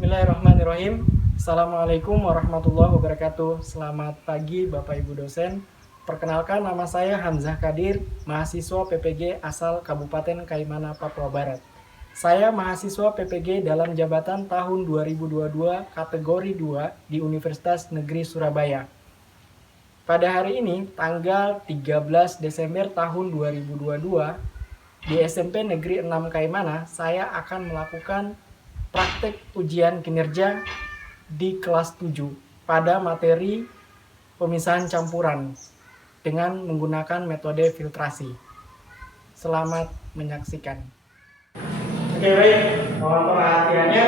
Bismillahirrahmanirrahim. Assalamualaikum warahmatullahi wabarakatuh. Selamat pagi Bapak Ibu dosen. Perkenalkan, nama saya Hamzah Kadir, mahasiswa PPG asal Kabupaten Kaimana, Papua Barat. Saya mahasiswa PPG dalam jabatan tahun 2022 kategori 2 di Universitas Negeri Surabaya. Pada hari ini, tanggal 13 Desember tahun 2022, di SMP Negeri 6 Kaimana, saya akan melakukan praktek ujian kinerja di kelas 7 pada materi pemisahan campuran dengan menggunakan metode filtrasi. Selamat menyaksikan. Oke, baik, mohon perhatiannya.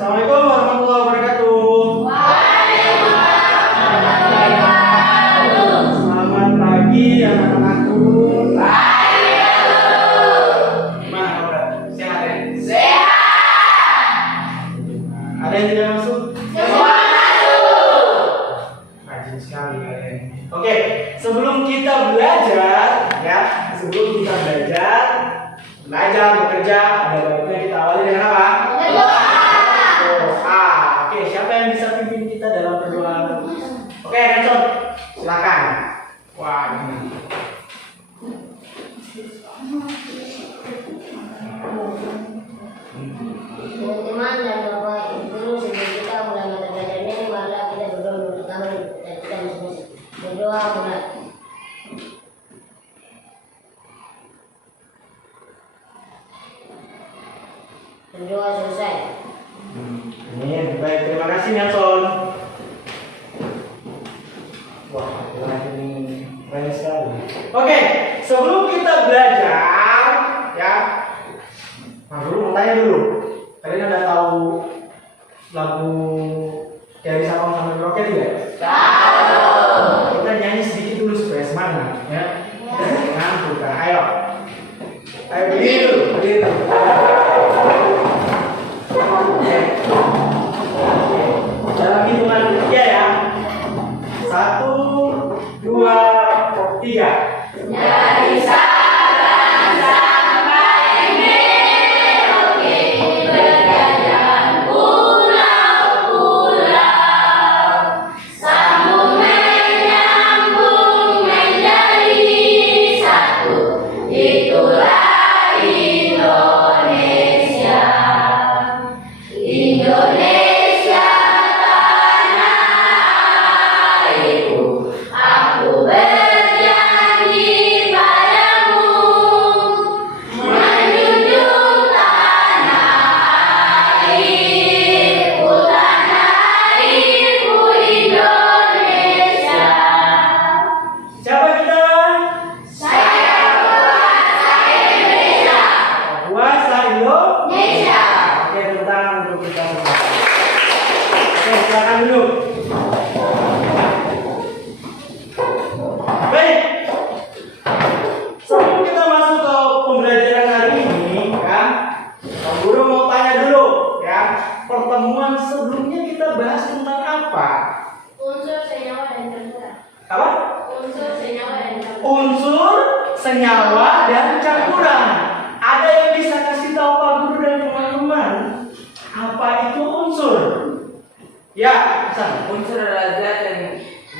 Assalamualaikum warahmatullahi wabarakatuh. Waalaikumsalam warahmatullahi wabarakatuh. Selamat pagi anak-anakku. Ada yang tidak masuk? Semua masuk. Rajin sekali kalian. Oke, sebelum kita belajar, bekerja, ada baiknya kita awali dengan apa? Berdoa. Oke, siapa yang bisa pimpin kita dalam berdoa? Oke, Renson, silakan. Wah, ini. Teman-teman dan Bapak Ibu guru, sebelum kita mulai mata pelajarannya, marilah kita berdoa untuk kami dan kita masing-masing. Berdoa mulai. Berdoa selesai. Ini baik, terima kasih Nelson. Wah, ini banyak sekali. Oke, sebelum kita belajar, ya, Pak Guru mau tanya dulu. Kalian ada tahu lagu dari Sabang sampai Merauke tidak? Tahu. Kita nyanyi sedikit dulu supaya semangat, ya. Ngantuk kan? Ayo berdiri dulu, berdiri. Dalam hitungan 3 ya. 1, 2, 3. Dari Sabang sampai Merauke, berjalan pulau-pulau, sambung menyambung menjadi satu. Itulah Indonesia. Indonesia tanah airku, aku berjanji padamu, menjunjung tanah airku Indonesia. Siapa kita? Saya Indonesia. Puasa Indonesia. Indonesia. Oke, tepuk tangan untuk kita semua. Oke, silakan dulu. Baik. Sebelum kita masuk ke pembelajaran hari ini, ya, Pak Guru mau tanya dulu, ya. Pertemuan sebelumnya kita bahas tentang apa? Unsur senyawa dan campuran. Apa? Unsur senyawa dan campuran. Unsur, senyawa, dan campuran. Ada yang bisa kasih tahu Pak Guru dan teman-teman apa itu unsur? Ya, Hasan. Unsur adalah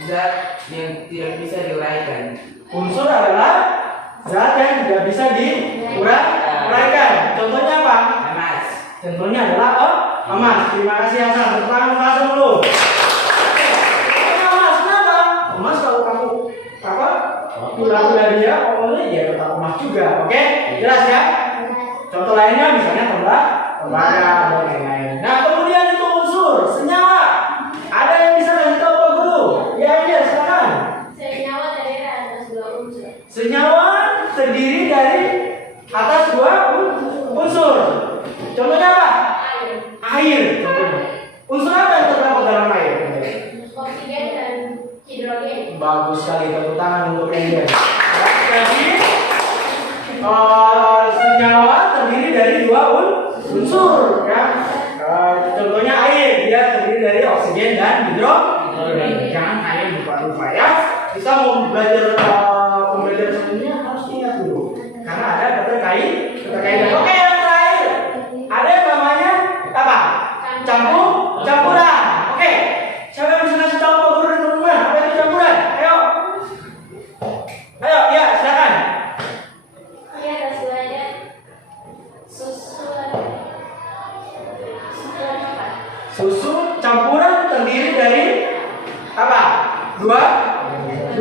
zat yang tidak bisa diuraikan. Unsur adalah zat yang tidak bisa diuraikan. Contohnya apa? Emas. Contohnya adalah emas. Terima kasih Hasan. Tepuk tangan Hasan dulu. Oke. Emas kenapa? Emas kalau kamu apa? Gula-gula dia, pokoknya dia tetap emas juga. Oke? Jelas ya? Contoh lainnya misalnya tembaga dan lain-lain. Nah, kemudian itu unsur senyawa. Ada yang bisa kasih tahu Pak Guru? Ya, silakan. Senyawa terdiri atas dua unsur. Senyawa terdiri dari atas 2 unsur. Contohnya apa? Air. Contohnya. Unsur apa yang terdapat dalam air? Oksigen dan hidrogen. Bagus sekali, tepuk tangan untuk kalian. Jadi senyawa terdiri dari 2 unsur, ya. Contohnya air, dia terdiri dari oksigen dan hidrogen. Jangan hanya lupa-lupa ya. Bisa mau belajar pembelajaran sebelumnya harus ingat dulu, karena ada kata kaitan. Oke, yang terakhir ada yang namanya apa? Campur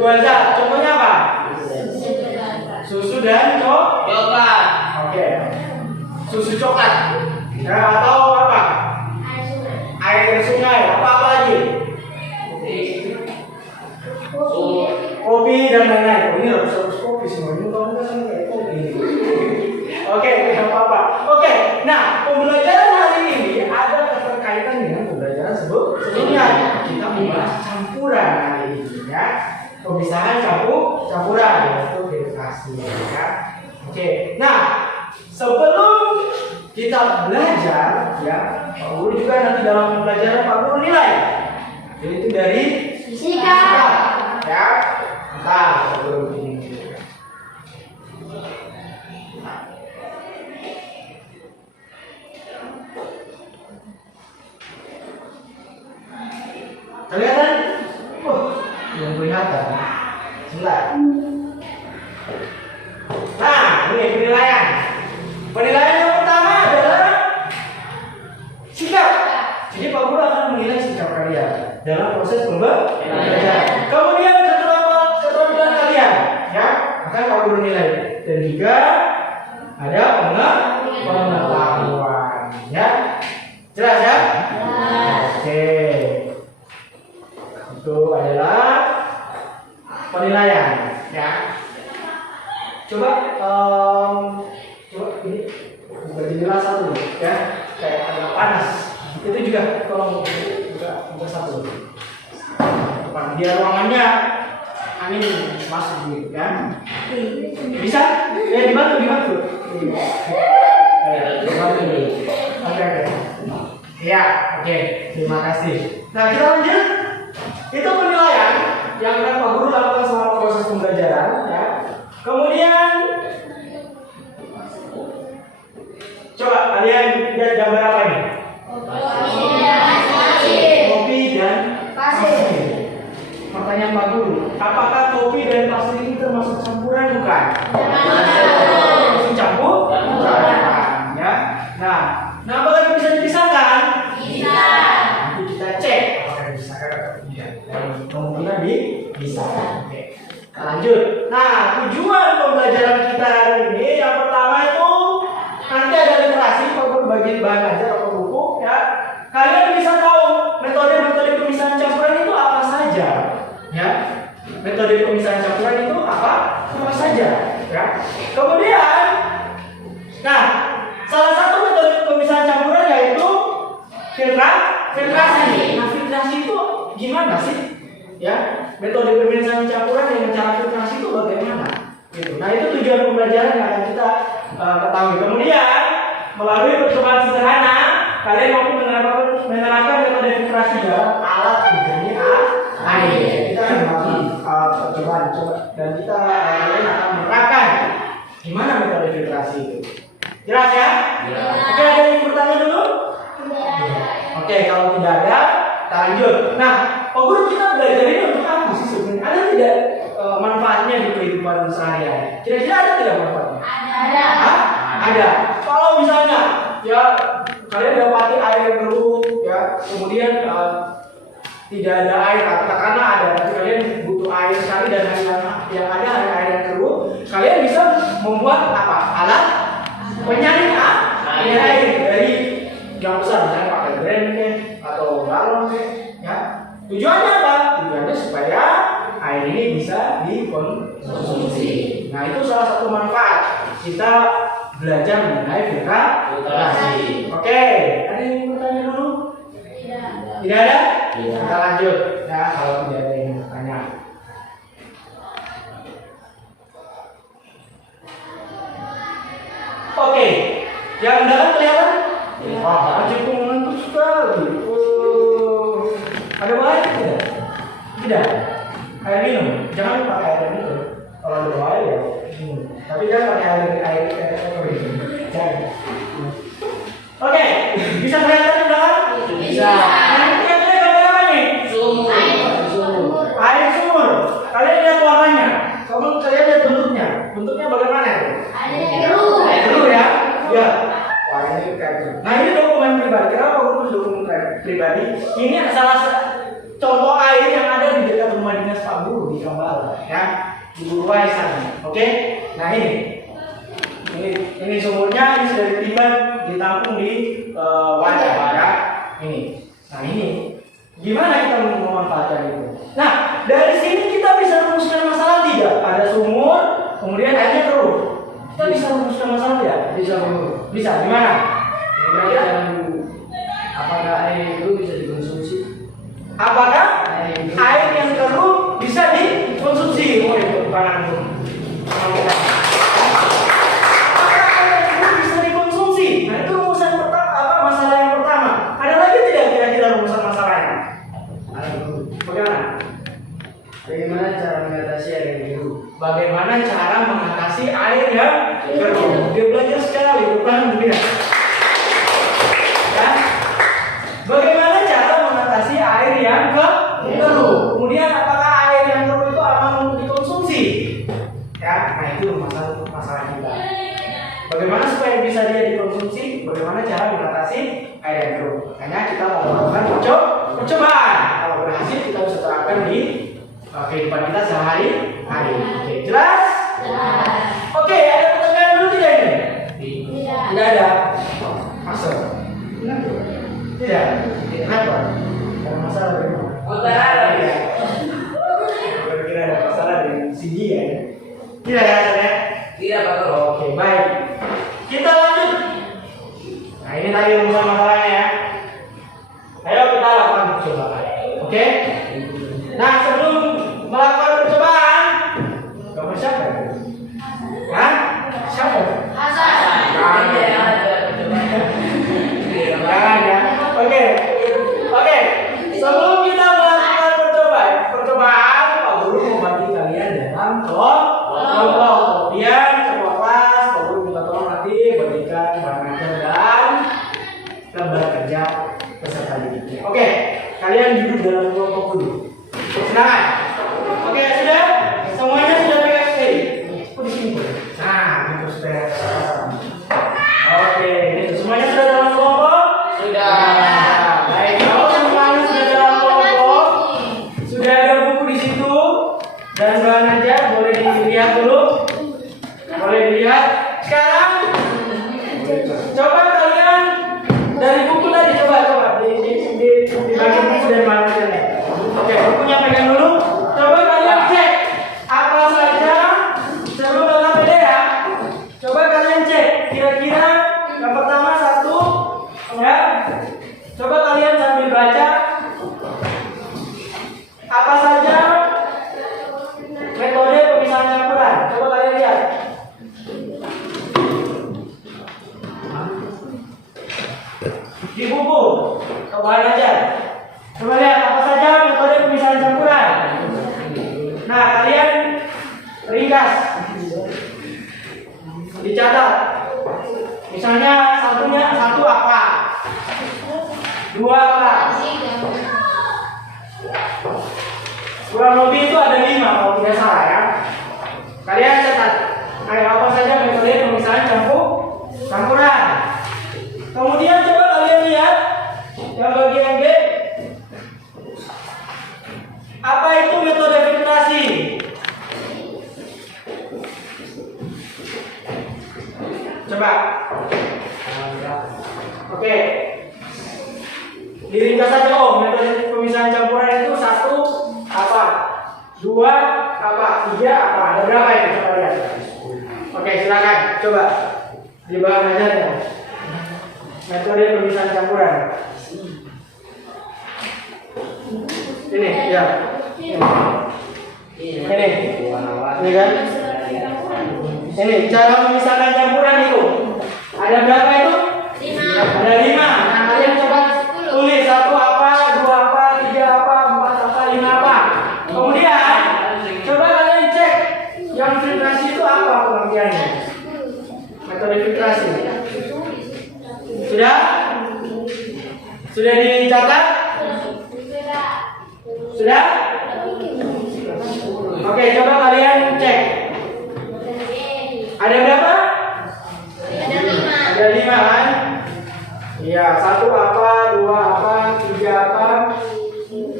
Dua zat. Contohnya apa? Susu dan Coklat. Oke. Susu coklat. Ya, atau apa? Air sungai. Apa lagi? Kopi dan lain-lain. Oh, ini harus kopi semua. Ini kalau enggak sama kayak kopi. Oke, tidak apa-apa. Oke, nah pembelajaran hari ini ada keterkaitan dengan pembelajaran sebelumnya. Kita membahas campuran hari ini ya. Pemisahan campuran yaitu filtrasi ya. Oke, nah sebelum kita belajar ya, Pak Guru juga nanti dalam pembelajaran Pak Guru nilai. Yaitu dari Fisika. ya. Bentar, Pak Guru ini. Kelihatan? Belum kelihatan. Sebentar. Nah, ini penilaian. Penilaian yang pertama adalah sikap. Jadi Pak Guru akan menilai sikap kalian dalam proses pembelajaran. Kemudian keterampilan kalian, ya, akan Pak Guru nilai. Dan juga ada pengetahuan, ya. Jelas ya? Oke. Itu adalah penilaian, ya. Coba ini bagi jelas satu, ya. Kayak agak panas. Itu juga tolong buka satu. Biar ruangannya angin masuk gitu, ya. Bisa? Ya dibantu. Dibantu dulu. Oke. Ya, oke. Terima kasih. Nah, kita lanjut. Itu penilaian yang akan Pak Guru lakukan selama proses pembelajaran, ya. Kemudian coba kalian lihat gambar apa ini? Kopi dan pasir. Pertanyaan Pak Guru, apakah kopi dan pasir ini termasuk campuran bukan? Termasuk campuran, ya. Nah, apakah bisa dipisahkan? Bisa. Nanti kita cek apakah dipisahkan atau tidak. Kemungkinan bisa. Oke. Lanjut. Nah, tujuan pembelajaran kita hari ini yang pertama itu nanti ada literasi bagian bahan ajar atau buku, ya. Kalian bisa tahu metode pemisahan campuran itu apa saja, ya. Metode pemisahan campuran itu apa saja, ya. Kemudian, nah, salah satu metode pemisahan campuran yaitu filtrasi. Nah, filtrasi itu gimana sih? Ya, metode pemisahan campuran dengan cara filtrasi itu bagaimana? Gitu. Nah, itu tujuan pembelajaran yang akan kita ketahui. Kemudian, melalui percobaan sederhana, kalian mampu menerapkan metode filtrasi dalam alat penjernih air. Kita akan melakukan percobaan dan kita kalian akan menerapkan gimana metode filtrasi itu. Jelas ya? Oke, ada yang bertanya dulu? Oke, kalau tidak ada, kita lanjut. Nah, Pak Guru, kita belajar ini untuk apa sih sebenarnya? Ada tidak manfaatnya di kehidupan sehari-hari? Kira-kira ada tidak manfaatnya? Ada. Ada. Kalau misalnya, ya kalian dapati air yang keruh, ya, kemudian tidak ada air, katakanlah ada, tapi kalian butuh air sekali dan yang ada air yang keruh, kalian bisa membuat apa? Alat penyaring air dari yang besar, misalnya pakai drum atau galon, ya. Tujuannya apa? Tujuannya supaya air ini bisa dikonsumsi. Nah, itu salah satu manfaat kita belajar mengenai filtrasi. Oke, ada yang bertanya dulu? Tidak ada? Kita lanjut ya, kalau tidak ada yang bertanya. Oke, yang dalam kelihatan? Acikku mengantuk sekali. Ada bahaya tidak? Tidak. Air minum, jangan pakai air minum. Kalau ada bahaya ya minum. Tapi jangan pakai air jangan. Oke, bisa kelihatan di belakang? Bisa. Yang kira-kira gambar apa nih? Sumur. Air sumur. Kalian lihat warnanya. Kalian lihat bentuknya. Bentuknya bagaimana itu? Air keruh ya? Ya. Wah, ini kayak gitu. Nah, ini dokumen pribadi. Kenapa aku dokumen pribadi? Ini salah satu contoh air yang ada di dekat rumah dinas Pak Guru di gambar ya di Buruai sana. Oke, nah ini sumurnya ini sudah ditimbang, ditampung di wadah ya. Ini, nah ini gimana kita memanfaatkan itu? Nah dari sini kita bisa rumuskan masalah tidak? Ada sumur, kemudian airnya keruh. Kita bisa rumuskan masalah tidak? Bisa. Gimana? Apakah air itu bisa dikonsumsi? Apakah air yang keruh bisa dikonsumsi? Oh itu bukan itu. Apakah air yang keruh bisa dikonsumsi? Nah itu rumusan pertama, masalah yang pertama. Ada lagi tidak kira-kira rumusan masalahnya? Bagaimana? Bagaimana cara mengatasi air yang keruh? Bagaimana cara mengatasi air yang keruh? Dia belajar sekali, bukan tidak? Ya? Bagaimana cara mengatasi air yang keruh? Kemudian apakah air yang keruh itu aman untuk dikonsumsi? Ya, nah itu masalah kita. Bagaimana supaya bisa dia dikonsumsi? Bagaimana cara mengatasi air yang keruh? Makanya kita mau melakukan percobaan. Kalau berhasil kita bisa terapkan di kehidupan kita sehari-hari. Oke, jelas? Oke, ada pertanyaan dulu tidak ini? Tidak ada. Masuk. Tidak. Kenapa? Ada masalah bagaimana? Ya. Kira-kira ada masalah dengan CD ya? Tidak ya, saya? Tidak, Pak Guru. Oke, baik. Kita lanjut. Nah, ini tadi rumusan masalahnya ya. Ayo kita lakukan percobaan. Oke? Nah, sebelum melakukan percobaan, kamu siapa? Hah? Siapa? Jangan ya. Oke. Sebelum kita melakukan percobaan, Pak Guru membagi kalian dalam kelompok. Kemudian ketua kelas, Pak Guru minta tolong nanti bagikan bahan ajar dan lembar kerja peserta didik. Oke, kalian duduk dalam kelompok dulu. Silakan. Oke, sudah? Semuanya sudah pegang sendiri. Di sini. Nah, itu sudah. Oke, itu semuanya sudah dalam kelompok? Sudah. Baik, kalau semuanya sudah dalam kelompok, sudah ada buku di situ dan bahan aja boleh dilihat dulu. Boleh dilihat. Sekarang coba kalian dari buku tadi coba di bagian buku dari mana aja nih. Oke, bukunya pegang dulu. Coba kalian cek apa saja sebelum dalam PD ya. Coba kalian cek kira-kira yang pertama satu ya. Coba kalian sambil baca apa saja metode pemisahan campuran. Coba kalian lihat. Di buku, coba aja. Coba lihat apa saja metode pemisahan campuran. Nah, kalian ringkas, dicatat. Misalnya satu apa, dua apa. Kurang lebih itu ada 5 kalau tidak salah ya. Kalian catat. Kayak apa saja metode pemisahan campuran. Kemudian coba kalian lihat yang bagian B. Apa itu metode filtrasi? Coba. Oke. Diringkas saja metode pemisahan campuran itu 1 apa? 2 apa? 3 apa? Ada berapa itu? Coba lihat. Oke, silakan. Coba. Di bawah aja ya. Metode pemisahan campuran. Ini ya. Ini kan? Ini cara memisahkan campuran itu. Ada berapa itu? 5. Ada 5. Nah, kalian coba tulis 1 apa, 2 apa, 3 apa, 4 apa, 5 apa. Kemudian coba kalian cek yang filtrasi itu apa pengertiannya. Metode filtrasi. Sudah? Sudah dicatat? Sudah? Oke, coba kalian cek. Ada berapa? Ada 5 kan? Iya, 1 apa, 2 apa, 3 apa.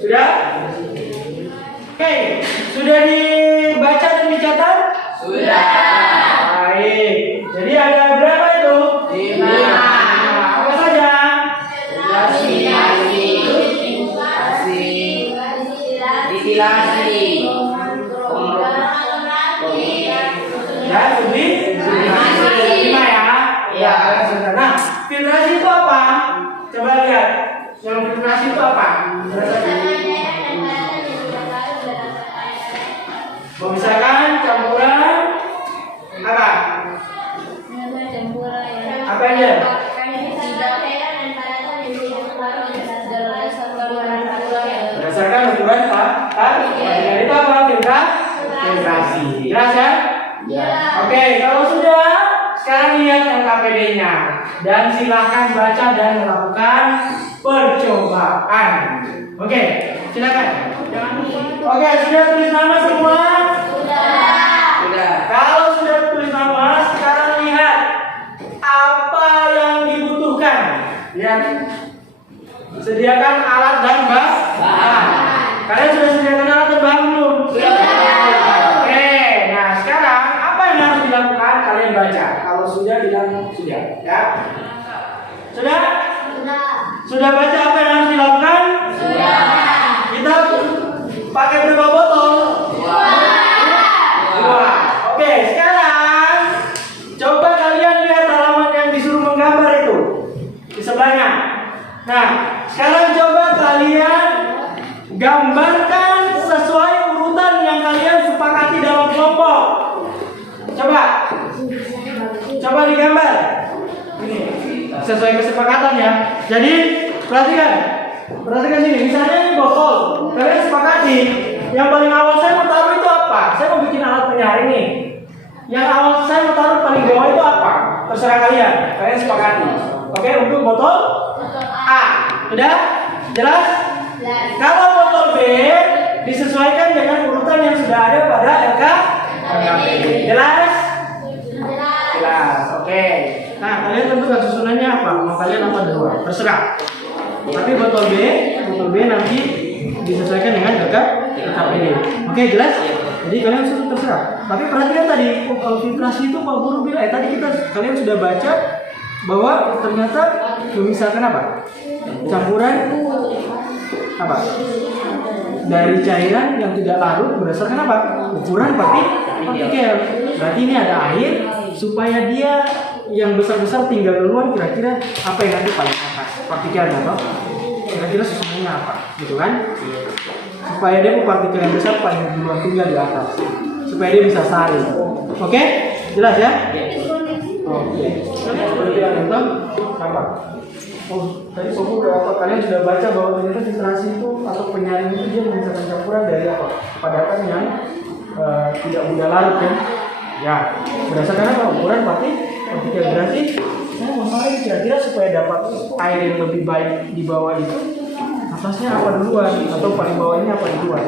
Sudah? Oke, sudah Sudah dibaca dan dicatat? Sudah. Baik. Jadi ada berapa itu? 5. Apa saja? Ditilasi. Ya, lima ya. Ya. Nah, filtrasi itu apa? Coba lihat. Yang filtrasi itu apa? Memisahkan campuran apa? Apa aja? Berdasarkan ukuran Pak. Itu apa? Filtrasi. Jelas ya? Oke, kalau sudah, sekarang lihat LKPD-nya dan silakan baca dan melakukan percobaan. Oke, silakan. Oke, sudah tulis nama semua? Sudah. Kalau sudah tulis nama, sekarang lihat apa yang dibutuhkan. Lihat. Sediakan alat dan bahan. Kalian sudah sediakan alat dan bahan belum? Oke, nah sekarang apa yang harus dilakukan? Kalian baca. Kalau sudah bilang sudah, ya. Sudah? Sudah baca apa yang harus dilakukan? Kita pakai berapa botol? 2. Oke, sekarang coba kalian lihat halaman yang disuruh menggambar itu di sebelahnya. Nah, sekarang coba kalian gambarkan sesuai urutan yang kalian sepakati dalam kelompok. Coba digambar. Ini sesuai kesepakatan ya. Jadi perhatikan sini. Misalnya ini botol. Kalian sepakati. Yang paling awal saya mau taruh itu apa? Saya mau bikin alat penyaring nih. Yang awal saya mau taruh paling bawah itu apa? Terserah kalian. Kalian sepakati. Oke, untuk botol A. Sudah? Jelas? Kalau botol B disesuaikan dengan urutan yang sudah ada pada LKPD. Jelas? Jelas. Oke. Nah, kalian tentukan susunannya apa? Mau kalian apa duluan? Terserah. Tapi botol B nanti disesuaikan dengan LKPD. Oke, jelas? Jadi kalian susun terserah. Tapi perhatikan tadi, kalau filtrasi itu Pak Guru bilang, tadi kalian sudah baca bahwa ternyata memisahkan apa? Campuran apa? Dari cairan yang tidak larut berdasarkan apa? Ukuran partikel. Berarti ini ada air supaya dia yang besar-besar tinggal duluan, kira-kira apa yang nanti paling atas partikelnya atau kira-kira susunannya apa, gitu kan? Supaya dia partikel yang besar paling duluan tinggal di atas, supaya dia bisa saring. Oke? Jelas ya? Oke. Kalian itu apa? Oh, tadi Sopo udah apa? Kalian sudah baca bahwa ternyata filtrasi itu atau penyaring itu dia memisahkan campuran dari apa? Padatan yang tidak mudah larut kan? Ya, berdasarkan apa? Ukuran partikel. Berarti saya mau saring kira-kira supaya dapat air yang lebih baik di bawah itu, atasnya apa duluan atau paling bawahnya apa duluan?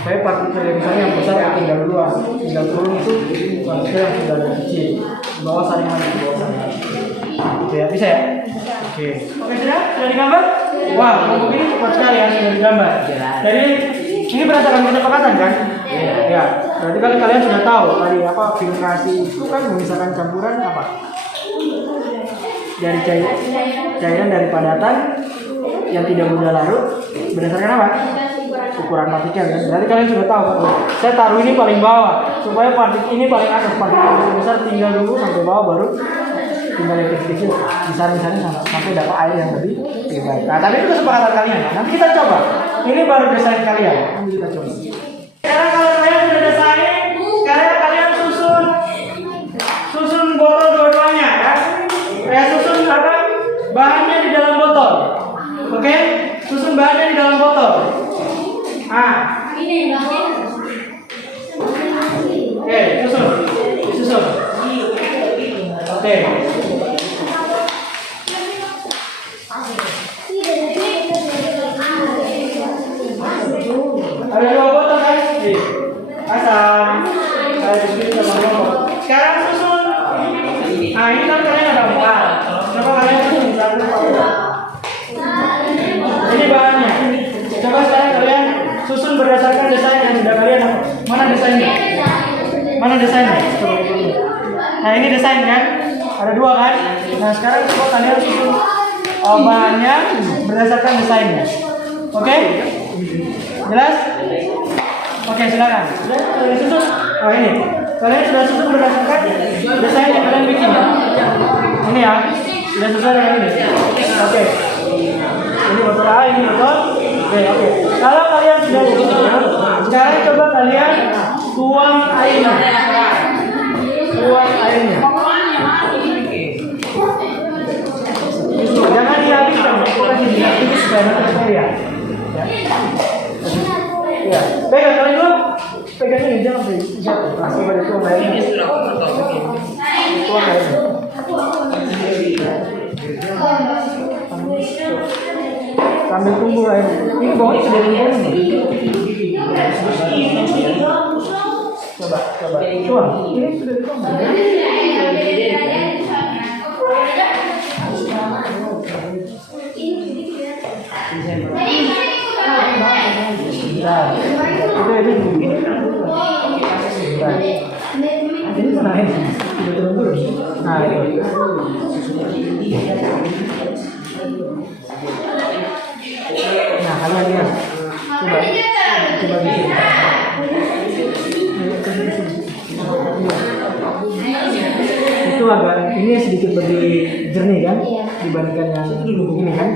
Supaya partikel yang misalnya yang besar tinggal duluan, tinggal turun itu partikel yang sudah ada kecil di bawah saringan di bawah saringan. Oke, ya, bisa ya? Oke, sudah digambar? Wah, kelompok ini cepat sekali ya, sudah digambar. Jadi ini berdasarkan kesepakatan kan? Ya. Berarti kalian sudah tahu tadi apa filtrasi itu kan memisahkan campuran apa? Dari cairan dari padatan yang tidak mudah larut berdasarkan apa? Ukuran partikel kan. Berarti kalian sudah tahu kan? Saya taruh ini paling bawah supaya partikel ini paling atas, partikel yang besar tinggal dulu sampai bawah baru tinggal yang kecil-kecil disaring-saring sampai dapat air yang lebih baik. Nah, tapi itu kesepakatan kalian. Nanti kita coba. Ini baru desain kalian. Nanti kita coba. Sekarang kalau kalian sudah desain, sekarang kalian susun botol dua-duanya ya. Saya susun apa? Bahannya di dalam botol. Oke? Susun bahannya di dalam botol. Oke, susun. Oke. Ada 2 botol kan? Asam. Sekarang susun. Nah, ini kan kalian ada 4. Coba kalian susun 1 per 4. Ini bahannya. Coba sekarang kalian susun berdasarkan desain yang sudah kalian. Mana desainnya? Mana desainnya? Coba dulu. Nah ini desain kan? Ada 2 kan? Nah sekarang coba kalian susun bahannya berdasarkan desainnya. Oke? Jelas? Oke silakan. Kalian susun. Oh ini. Kalian sudah susun berdasarkan desain yang kalian bikin. Ini ya. Sudah sesuai dengan ini. Oke. Ini botol A, ini botol B. Oke. Kalau kalian sudah sekarang coba kalian tuang airnya. Tuang airnya. Jangan dihabiskan, kasih sedikit supaya nanti cair ya. Ya. Pegang kalian dulu. Pegang ini jangan jatuh. Coba dituang airnya. Tuang airnya. Sambil tunggu airnya. Ini bawahnya sudah dituang. Coba. Tuang. Ini sudah dituang. Ini mana ini? Sudah turun dulu. Nah itu. Nah kalian lihat. Coba di sini. Itu agak ini sedikit lebih jernih kan dibandingkan yang ini kan.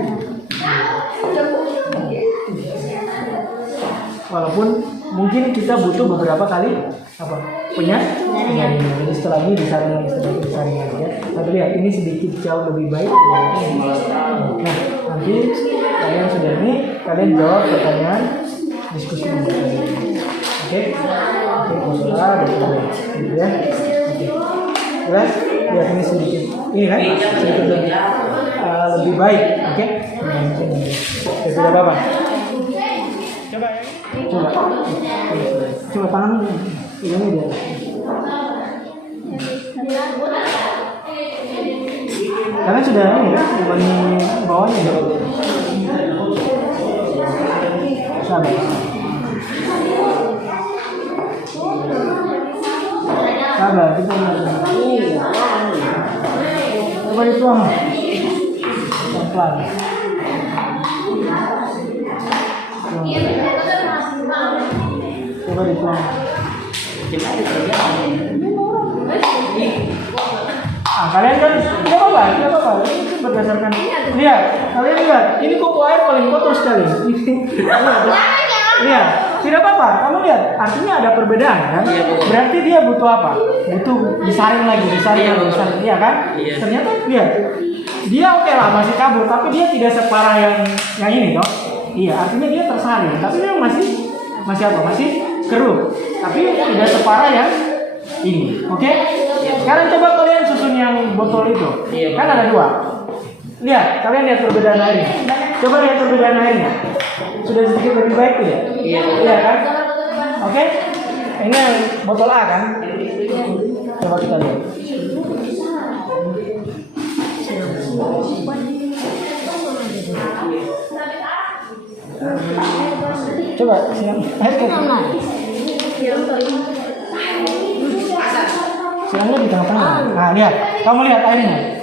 Walaupun mungkin kita butuh beberapa kali penyaringan. Jadi setelah ini disaring lagi ya. Tapi lihat ini sedikit jauh lebih baik. Nah nanti kalian sudah ini kalian jawab pertanyaan diskusi dengan kalian. Oke, masalah gitu ya. Oke. Jelas? Lihat ini sedikit ini kan sedikit lebih baik. Oke. Tidak apa-apa. Coba ya. Coba tangan ini dia. Karena sudah ini kan bukan bawahnya ya. Sabar. Sabar kita coba dituang pelan-pelan. Coba dituang. Kalian kan tidak apa-apa. Itu berdasarkan lihat, kalian lihat, ini kopo air paling kotor sekali. Lihat, tidak apa-apa. Kamu lihat, artinya ada perbedaan kan? Berarti dia butuh apa? Butuh disaring lagi, iya kan? Ternyata lihat, dia oke lah masih kabur, tapi dia tidak separah yang ini toh. Iya, artinya dia tersaring, tapi dia masih apa? Masih keruh, tapi tidak separah yang ini. Oke? Sekarang coba kalian susun yang botol itu. Kan ada 2. Lihat, kalian lihat perbedaan airnya. Coba lihat perbedaan airnya. Sudah sedikit lebih baik ya? Iya kan? Oke? Ini yang botol A kan? Coba kita lihat. Coba siang air ke siangnya di tengah-tengah. Nah lihat, kamu lihat airnya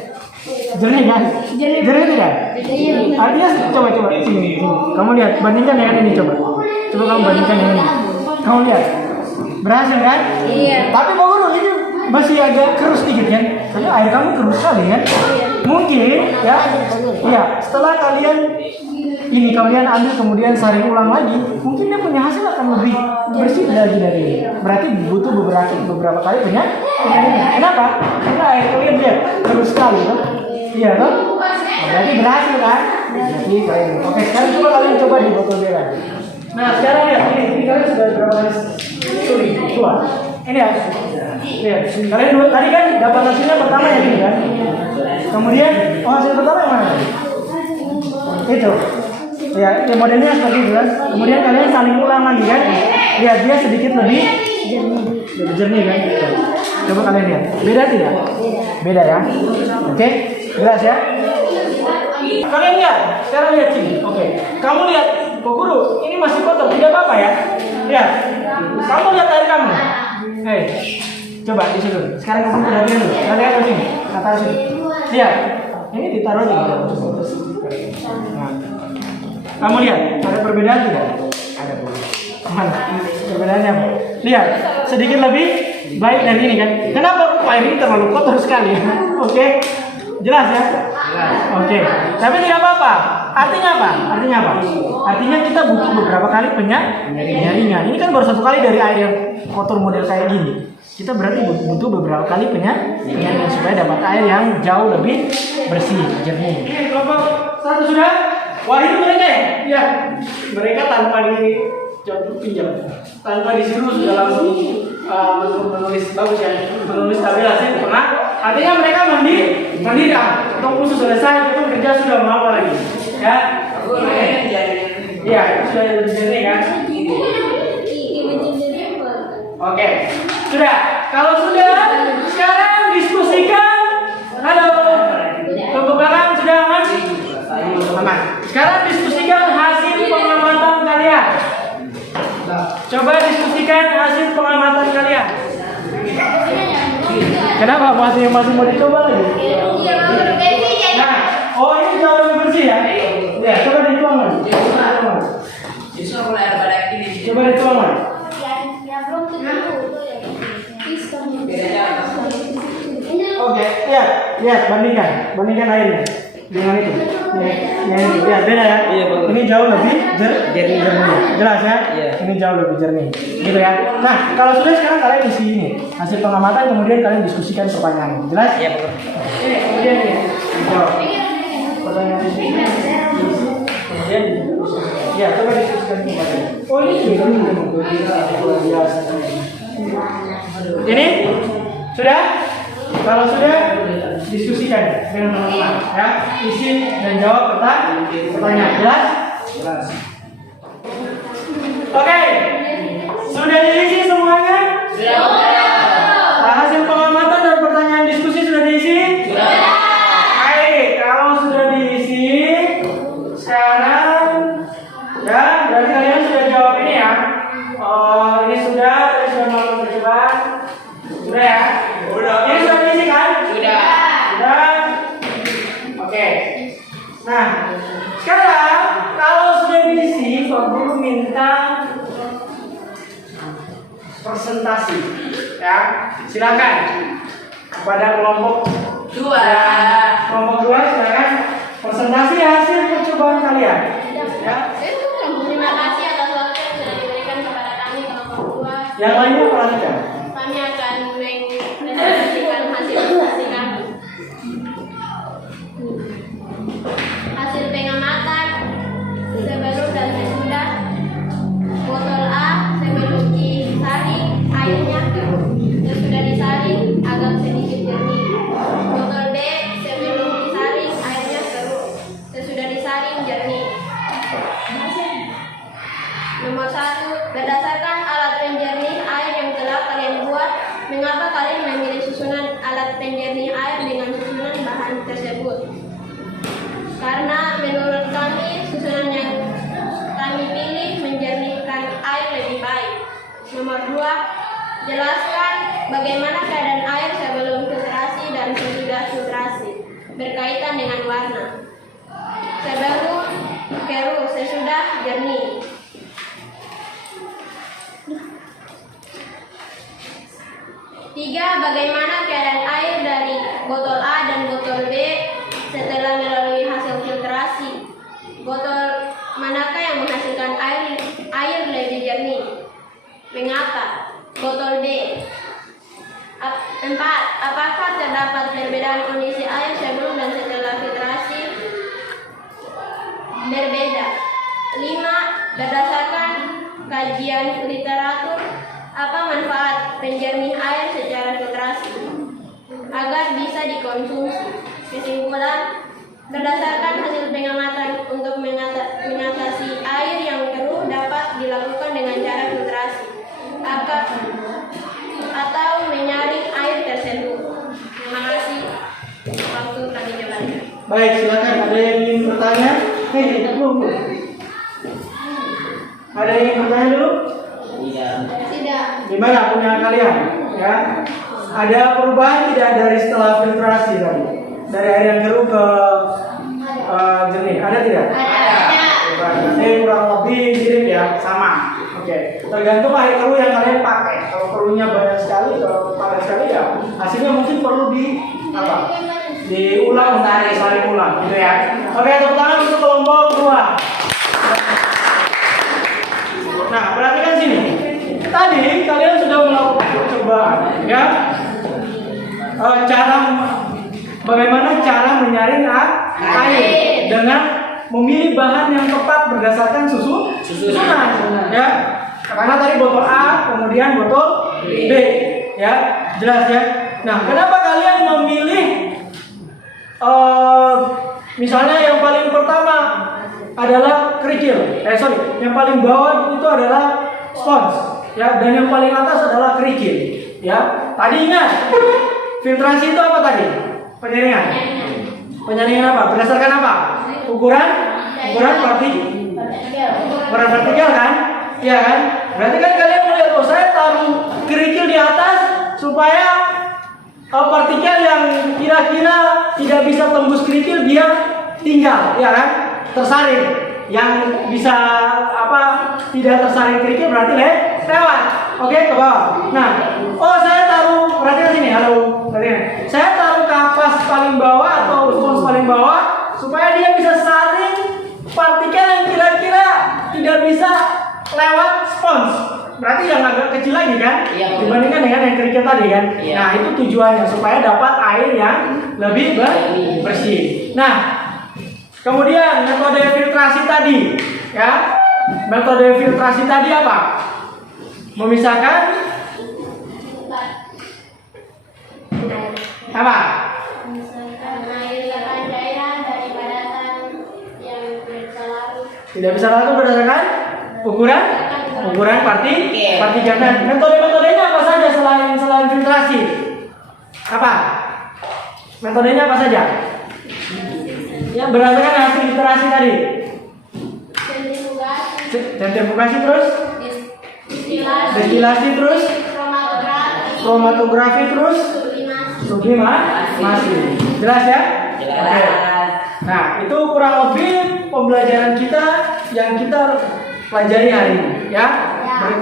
jernih kan? Jernih tidak? Artinya coba sini. Kamu lihat, bandingkan dengan ini coba kamu bandingkan dengan ini. Kamu lihat, berhasil kan? Iya. Tapi Pak Guru ini masih agak keruh sedikit kan? Karena air kamu keruh sekali kan? Mungkin ya, iya. Setelah kalian ambil kemudian saring ulang lagi, mungkin dia punya hasil akan lebih bersih lagi dari ini. Berarti butuh beberapa kali penyaringan. Kenapa? Karena air kalian lihat keruh sekali kan? Iya kan? Berarti berhasil kan? Jadi kalian. Oke, sekarang kalian coba di botol B lagi. Nah sekarang lihat ini kalian sudah berapa kali studi? 2. Ini ya. Lihat, kalian tadi kan dapat hasilnya pertama yang ini kan? Kemudian hasil pertama yang mana? Itu. Ya modelnya seperti itu kan. Kemudian kalian saling ulang lagi kan. Lihat dia sedikit lebih jernih kan. Coba kalian lihat. Beda tidak? Beda ya. Oke, jelas ya. Kalian lihat. Sekarang lihat sini. Oke. Kamu lihat, Pak Guru, ini masih kotor. tidak apa-apa ya. Lihat, kamu lihat air kamu. Hei, coba di situ. Sekarang kamu perhatikan dulu. Perhatikan ke sini. Taruh sini. Lihat, ini ditaruh di dalam. Nah, kamu lihat, ada perbedaan tidak? Ada perbedaan. Perbedaannya apa? Lihat, sedikit lebih baik dari ini kan? Kenapa air ini terlalu kotor sekali? Oke, jelas ya? Oke, tapi tidak apa-apa. Artinya apa? Artinya kita butuh beberapa kali penyaringan. Ini kan baru 1 kali dari air yang kotor model kayak gini. Kita berarti butuh beberapa kali penyaringan supaya dapat air yang jauh lebih bersih, jernih. Oke, kelompok 1 sudah? Wah, itu mereka ya? Iya. Mereka tanpa tanpa disuruh sudah langsung menulis bagus ya, menulis tabel hasil pernah. Artinya mereka mandiri atau khusus selesai itu kerja sudah mau apa lagi ya? Iya, itu sudah lebih jernih kan? Oke, sudah. Kalau sudah, sekarang diskusikan. Halo, kelompok belakang sudah aman? Aman. Sekarang diskusikan hasil pengamatan kalian. Coba diskusikan hasil pengamatan kalian. Kenapa masih mau dicoba lagi? Nah, oh ini jauh lebih bersih ya? Ya, coba dituang lagi. Coba dituang lagi. Oke, lihat, bandingkan airnya dengan itu. Ya, beda ya. Iya, bagus. Ini jauh lebih jernih. Jelas ya? Iya. Ini jauh lebih jernih. Gitu ya. Nah, kalau sudah sekarang kalian isi ini hasil pengamatan, kemudian kalian diskusikan pertanyaan. Jelas? Iya, betul. Ini kemudian nih. Jawab. Pertanyaan isi. Kemudian diskusikan. Ya, coba diskusikan kembali. Oh, ini biasa. Ini sudah? Kalau sudah, diskusikan dengan teman-teman ya, isi dan jawab pertanyaan. Jelas? Oke. Sudah diisi semuanya? Hasil pengamatan dan pertanyaan diskusi sudah diisi? Baik, kalau sudah diisi, sekarang ya, berarti kalian sudah jawab ini ya. Oh, ini sudah melakukan percobaan. Sudah ya? Ini sudah diisi kan? Sudah. Oke. Nah, sekarang kalau sudah diisi, Pak Guru minta presentasi. Ya, silakan. Kepada kelompok 2. Kelompok 2 silakan presentasi hasil percobaan kalian. Ya. Terima kasih atas waktu yang sudah diberikan kepada kami kelompok 2. Yang lainnya perhatikan. Kami akan mempresentasikan hasil kami. Hasil pengamatan sebelum dan sesudah. Botol A sebelum disaring airnya sesudah disaring agak sedikit jernih. Botol B sebelum disaring airnya keruh, sesudah disaring jernih. Nomor 1, berdasarkan alat penjernih air yang telah kalian buat, mengapa kalian memilih susunan alat penjernih air dengan susunan bahan tersebut? Karena menurut kami, susunan yang kami pilih menjernihkan air lebih baik. Nomor 2, jelaskan bagaimana keadaan air sebelum filtrasi dan sesudah filtrasi berkaitan dengan warna. Sebelum keruh, sesudah jernih. 3, bagaimana keadaan air dari botol A dan botol B setelah melalui hasil filtrasi? Botol manakah yang menghasilkan air lebih jernih? Mengapa? Botol B. 4, apakah terdapat perbedaan kondisi air sebelum dan setelah filtrasi? Berbeda. 5, berdasarkan kajian literatur, apa manfaat penjernih air secara filtrasi agar bisa dikonsumsi? Kesimpulan, berdasarkan hasil pengamatan untuk mengatasi air yang keruh dapat dilakukan dengan cara filtrasi atau menyaring air tersebut. Terima kasih. Waktu kami kembali. Baik, silakan. Ada yang ingin bertanya? Hei, belum. Ada yang ingin bertanya dulu? Tidak. Gimana punya kalian? Ya. Ada perubahan tidak dari setelah filtrasi tadi? Dari air yang keruh ke jernih, ada tidak? Ada. Ini kurang lebih mirip ya, sama. Oke. Tergantung air keruh yang kalian pakai. Kalau keruhnya banyak sekali, kalau padat sekali ya, hasilnya mungkin perlu diulang, saling ulang, gitu ya. Oke, tepuk tangan untuk kelompok 2. Nah, perhatikan sini. Tadi kalian sudah melakukan percobaan, ya. Bagaimana cara menyaring air dengan memilih bahan yang tepat berdasarkan susunan, ya. Karena tadi botol A, kemudian botol B, ya, jelas ya. Nah, kenapa kalian memilih misalnya yang paling pertama adalah kerikil, yang paling bawah itu adalah spons, ya, dan yang paling atas adalah kerikil, ya. Tadi ingat, filtrasi itu apa tadi? Penyaringan. Penyaringan apa? Berdasarkan apa? Ukuran vertikal kan? Iya kan? Berarti kan kalian melihat, oh saya taruh kerikil di atas supaya partikel yang kira-kira tidak bisa tembus kerikil dia tinggal, ya kan? Tersaring. Yang bisa tidak tersaring kerikil berarti lewat. Oke, ke bawah. Nah, saya taruh, perhatikan sini, perhatikan. Saya taruh kapas paling bawah atau spons paling bawah supaya dia bisa saring partikel yang kira-kira tidak bisa lewat spons. Berarti yang agak kecil lagi kan? Iya, dibandingkan dengan yang kerikil tadi kan? Iya. Nah, itu tujuannya supaya dapat air yang lebih bersih. Nah, kemudian metode filtrasi tadi, ya. Metode filtrasi tadi apa? Memisahkan apa? Tidak bisa larut berdasarkan ukuran partikel. Nah, metodenya apa saja selain filtrasi? Apa? Metodenya apa saja? Yang berdasarkan hasil filtrasi tadi. Sentrifugasi terus? Destilasi terus? Kromatografi terus? Sublimasi. Jelas ya? Jelas. Oke. Nah, itu kurang lebih pembelajaran kita yang kita pelajari hari ini, ya.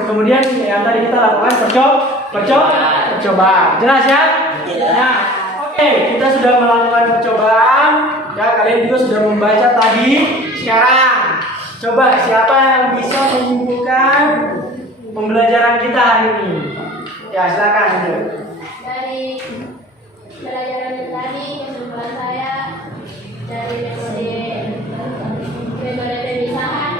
Kemudian yang tadi kita lakukan percobaan. Jelas ya? Nah, oke, kita sudah melakukan percobaan. Ya, kalian juga sudah membaca tadi. Sekarang coba siapa yang bisa menyimpulkan pembelajaran kita hari ini? Ya, silakan. Dari pelajaran tadi, kesimpulan saya dari metode pemisahan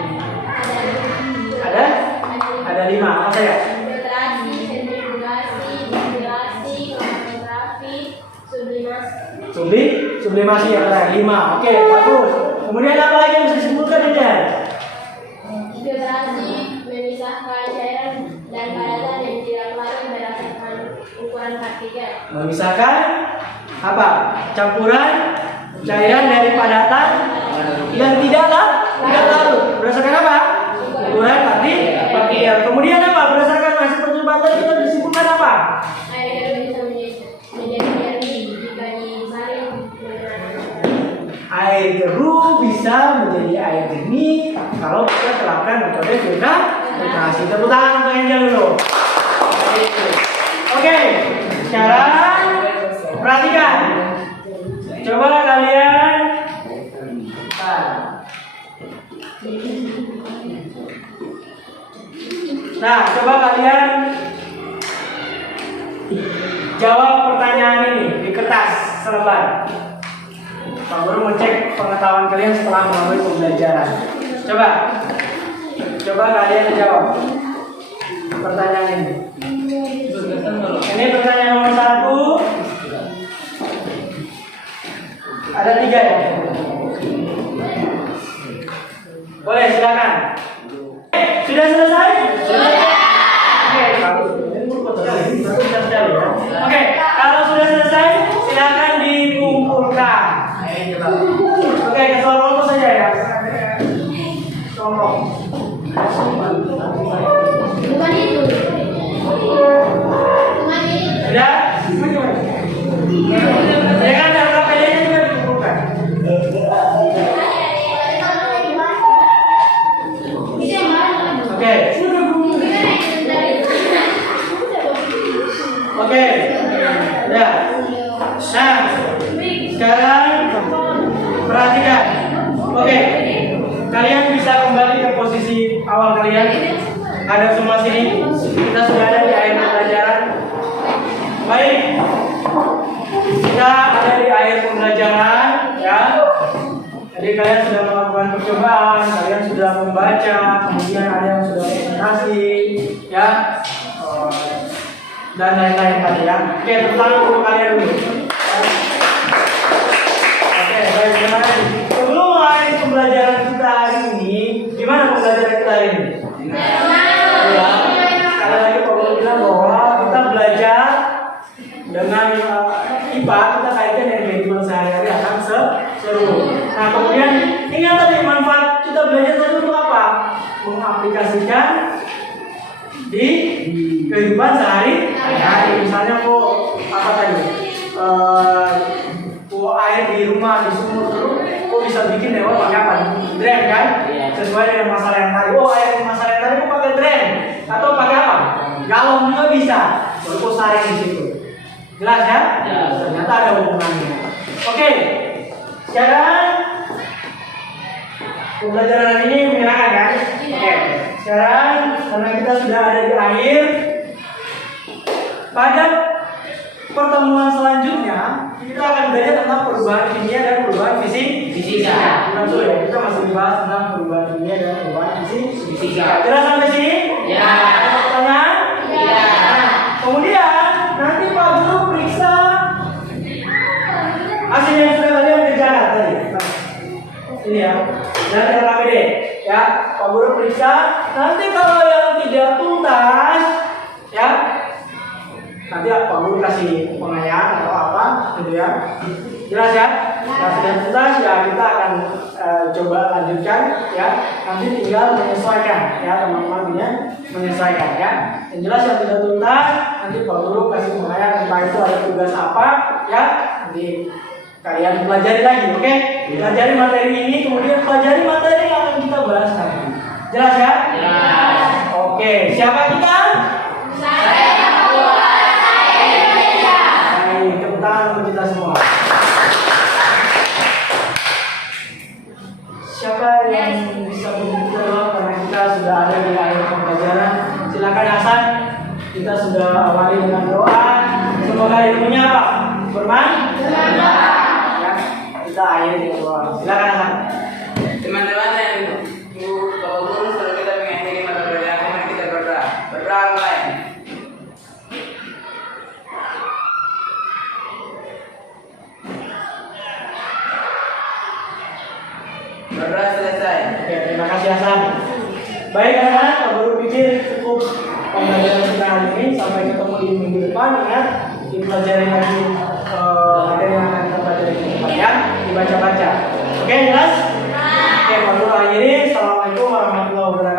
ada 5. Apa saya? Filtrasi, sentrifugasi, destilasi, kromatografi, sublimasi yang terakhir 5. Oke, bagus. Kemudian apa lagi yang bisa disebutkan aja? Filtrasi memisahkan cairan dan padatan yang tidak larut berdasarkan ukuran partikel. Memisahkan apa? Campuran cairan dari padatan yang tidak larut. Berdasarkan apa? Ukuran partikel. Kemudian apa? Berdasarkan hasil percobaan kita disimpulkan apa? Air keruh bisa menjadi jernih jika disaring. Air keruh bisa menjadi air jernih kalau kita terapkan metode filtrasi. Tepuk tangan untuk Angel dulu. Oke, sekarang perhatikan. Coba kalian coba kalian jawab pertanyaan ini di kertas selembar. Pak Guru mengecek pengetahuan kalian setelah melalui pembelajaran. Coba kalian jawab pertanyaan ini. Ini pertanyaan nomor 1. Ada 3 ya? Boleh, silakan. Sudah selesai? Oke, kalau sudah selesai, silakan dikumpulkan. Oke, ke keluarga saja ya. Tolong. Oke. Oke. Ya. Nah, sekarang perhatikan. Oke. Kalian bisa kembali ke posisi awal kalian. Ada semua sini. Kita sudah ada di akhir pembelajaran. Baik. Kita ada di akhir pembelajaran, ya. Jadi kalian sudah melakukan percobaan, kalian sudah membaca, kemudian ada yang sudah presentasi, ya, dan lain-lain tadi ya. Oke, tentang guru kalian dulu. Oke, baik, gimana nih? Sebelum mulai pembelajaran kita hari ini, gimana pembelajaran kita hari ini? Ya, sekali lagi Pak Guru bilang bahwa kita belajar dengan IPA, kita kaitkan dengan kehidupan sehari-hari akan seru. Nah, kemudian ingat tadi manfaat kita belajar tadi untuk apa? Mengaplikasikan di kehidupan sehari-hari. Misalnya kok apa tadi? Air di rumah di sumur dulu, kok bisa bikin lewat pakai apa? Drain kan? Sesuai dengan masalah yang tadi. Oh, air masalah yang tadi kok pakai drain atau pakai apa? Galon juga bisa. Baru saring di situ. Jelas ya? Ternyata ada hubungannya. Oke. Sekarang pembelajaran ini menyenangkan kan? Oke. Sekarang karena kita sudah ada di akhir, pada pertemuan selanjutnya kita akan belajar tentang perubahan kimia dan perubahan fisika. Betul ya, kita masih bahas tentang perubahan kimia dan perubahan fisika. Jelas sampai sini? Ya. Ada pertanyaan? Ya. Kemudian nanti Pak Guru periksa hasil yang sudah kalian kerjakan tadi. Ini ya, dan yang APD ya. Pak Guru periksa. Nanti kalau yang tidak tuntas, ya, nanti Pak Guru kasih pengayaan atau apa, gitu ya. Jelas ya? Kalau sudah tuntas ya kita akan coba lanjutkan, ya. Nanti tinggal menyesuaikan, ya, teman-teman menyesuaikan, ya. Yang jelas yang tidak tuntas, nanti Pak Guru kasih pengayaan entah itu ada tugas apa, ya. Nanti kalian pelajari lagi, oke? Pelajari materi ini, kemudian pelajari materi yang akan kita bahas nanti. Jelas ya? Jelas. Oke, siapa kita? Tepuk tangan untuk kita semua. Siapa yang bisa membuka doa karena kita sudah ada di akhir pembelajaran? Silakan Hasan. Kita sudah awali dengan doa. Semoga ilmunya apa? Bermanfaat. Ya, kita akhiri dengan doa. Silakan Hasan. Teman-teman yang Bapak Guru sudah kita mengakhiri mata pelajaran, mari kita berdoa. Berdoa mulai. Berdoa selesai. Oke, terima kasih Hasan. Baik anak-anak, Pak Guru pikir cukup pembelajaran kita hari ini. Sampai ketemu di minggu depan, ya. Dipelajari lagi materi yang akan kita pelajari ke depan, ya. Dibaca-baca. Oke, jelas? Oke, Pak Guru akhiri. Assalamualaikum warahmatullahi wabarakatuh.